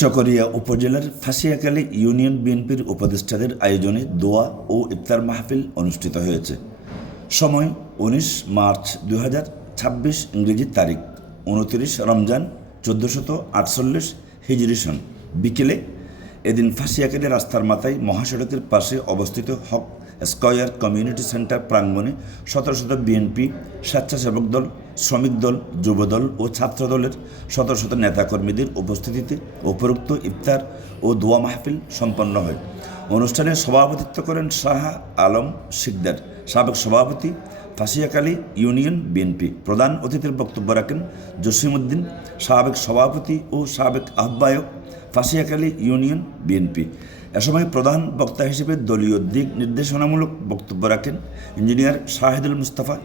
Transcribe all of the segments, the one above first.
চকরিয়া উপজেলার ফাঁসিয়াখালী ইউনিয়ন বিএনপির উপদেষ্টাদের আয়োজনে দোয়া ও ইফতার মাহফিল অনুষ্ঠিত হয়েছে। সময় 19 মার্চ 2026, ইংরেজি তারিখ 29 রমজান 1448 হিজরি সন। বিকেলে এদিন ফাঁসিয়াখালী রাস্তার মাথায় মহাসড়কের পাশে অবস্থিত হক স্কয়ার কমিউনিটি সেন্টার প্রাঙ্গণে শত শত বিএনপি, স্বেচ্ছাসেবক দল, শ্রমিক দল, যুবদল ও ছাত্র দলের শত শত নেতাকর্মীদের উপস্থিতিতে উপরোক্ত ইফতার ও দোয়া মাহফিল সম্পন্ন হয়। অনুষ্ঠানে সভাপতিত্ব করেন শাহ আলম শিকদার, সাবেক সভাপতি ফাঁসিয়াখালী ইউনিয়ন বিএনপি। প্রধান অতিথির বক্তব্য রাখেন জসিমউদ্দিন, সাবেক সভাপতি ও সাবেক আহ্বায়ক ফাঁসিয়াখালী ইউনিয়ন বিএনপি। এ সময় প্রধান বক্তা হিসেবে দলীয় দিক নির্দেশনামূলক বক্তব্য রাখেন ইঞ্জিনিয়ার শাহিদুল মুস্তাফা,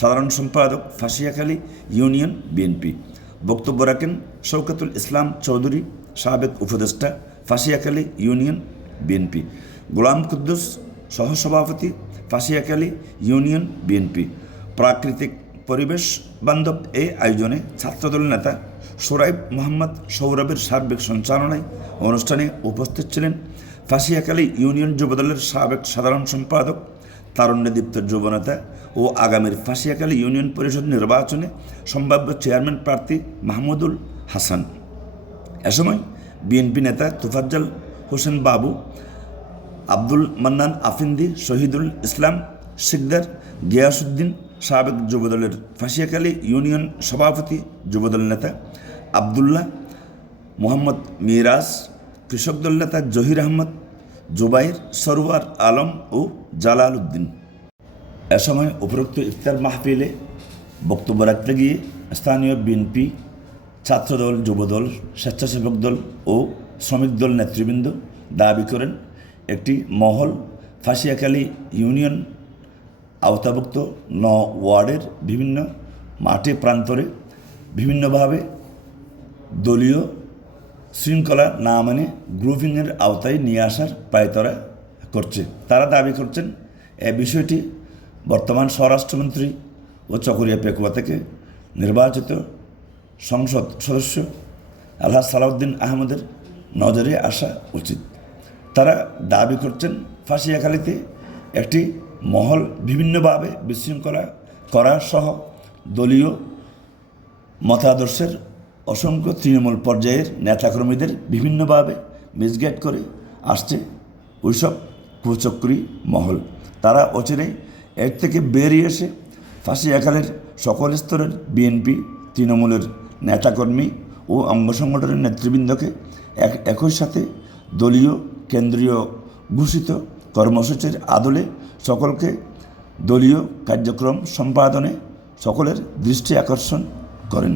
সাধারণ সম্পাদক ফাঁসিয়াখালী ইউনিয়ন বিএনপি। বক্তব্য রাখেন শওকতুল ইসলাম চৌধুরী, সাবেক উপদেষ্টা ফাঁসিয়াখালী ইউনিয়ন বিএনপি। গোলাম কুদ্দুস, সহসভাপতি ফাঁসিয়াখালী ইউনিয়ন বিএনপি। প্রাকৃতিক পরিবেশ বান্ধব এই আয়োজনে ছাত্রদল নেতা সোরাইব মোহাম্মদ সৌরভের সার্বিক সঞ্চালনায় অনুষ্ঠানে উপস্থিত ছিলেন ফাঁসিয়াখালী ইউনিয়ন যুবদলের সাবেক সাধারণ সম্পাদক, তারুণ্যদীপ্ত যুবনেতা ও আগামীর ফাঁসিয়াখালী ইউনিয়ন পরিষদ নির্বাচনে সম্ভাব্য চেয়ারম্যান প্রার্থী মাহমুদুল হাসান। এ সময় বিএনপি নেতা তোফাজ্জল হোসেন বাবু, আব্দুল মান্নান আফিন্দি, শহীদুল ইসলাম শিকদার, গিয়াসউদ্দিন, সাবেক যুবদলের ফাঁসিয়াখালী ইউনিয়ন সভাপতি, যুবদল নেতা আবদুল্লাহ, মোহাম্মদ মিরাজ, কৃষক দল নেতা জহির আহমদ, জুবাইর, সরওয়ার আলম ও জালাল উদ্দিন। এ সময় উপরোক্ত ইফতার মাহফিলে বক্তব্য রাখতে গিয়ে স্থানীয় বিএনপি, ছাত্রদল, যুবদল, স্বেচ্ছাসেবক দল ও শ্রমিক দল নেতৃবৃন্দ দাবি করেন একটি মহল ফাঁসিয়াখালী ইউনিয়ন আওতাভুক্ত 9 ওয়ার্ডের বিভিন্ন মাঠে প্রান্তরে বিভিন্নভাবে দলীয় শৃঙ্খলা না মানে গ্রুপিংয়ের আওতায় নিয়ে আসার পায়তারা করছে। তারা দাবি করছেন এ বিষয়টি বর্তমান স্বরাষ্ট্রমন্ত্রী ও চকরিয়া পেকুয়া থেকে নির্বাচিত সংসদ সদস্য আলহাজ সালাউদ্দিন আহমদের নজরে আসা উচিত। তারা দাবি করছেন ফাঁসিয়াখালীতে একটি মহল বিভিন্নভাবে বিশৃঙ্খলা করা সহ দলীয় মতাদর্শের অসংখ্য তৃণমূল পর্যায়ের নেতাকর্মীদের বিভিন্নভাবে মিসগাইড করে আসছে ওইসব কুচক্রী মহল। তারা অচিরেই এর থেকে বেরিয়ে এসে ফাঁসিয়াখালীর সকল স্তরের বিএনপি, তৃণমূলের নেতাকর্মী ও অঙ্গ সংগঠনের নেতৃবৃন্দকে একই সাথে দলীয় কেন্দ্রীয় ঘোষিত কর্মসূচির আদলে সকলকে দলীয় কার্যক্রম সম্পাদনে সকলের দৃষ্টি আকর্ষণ করেন।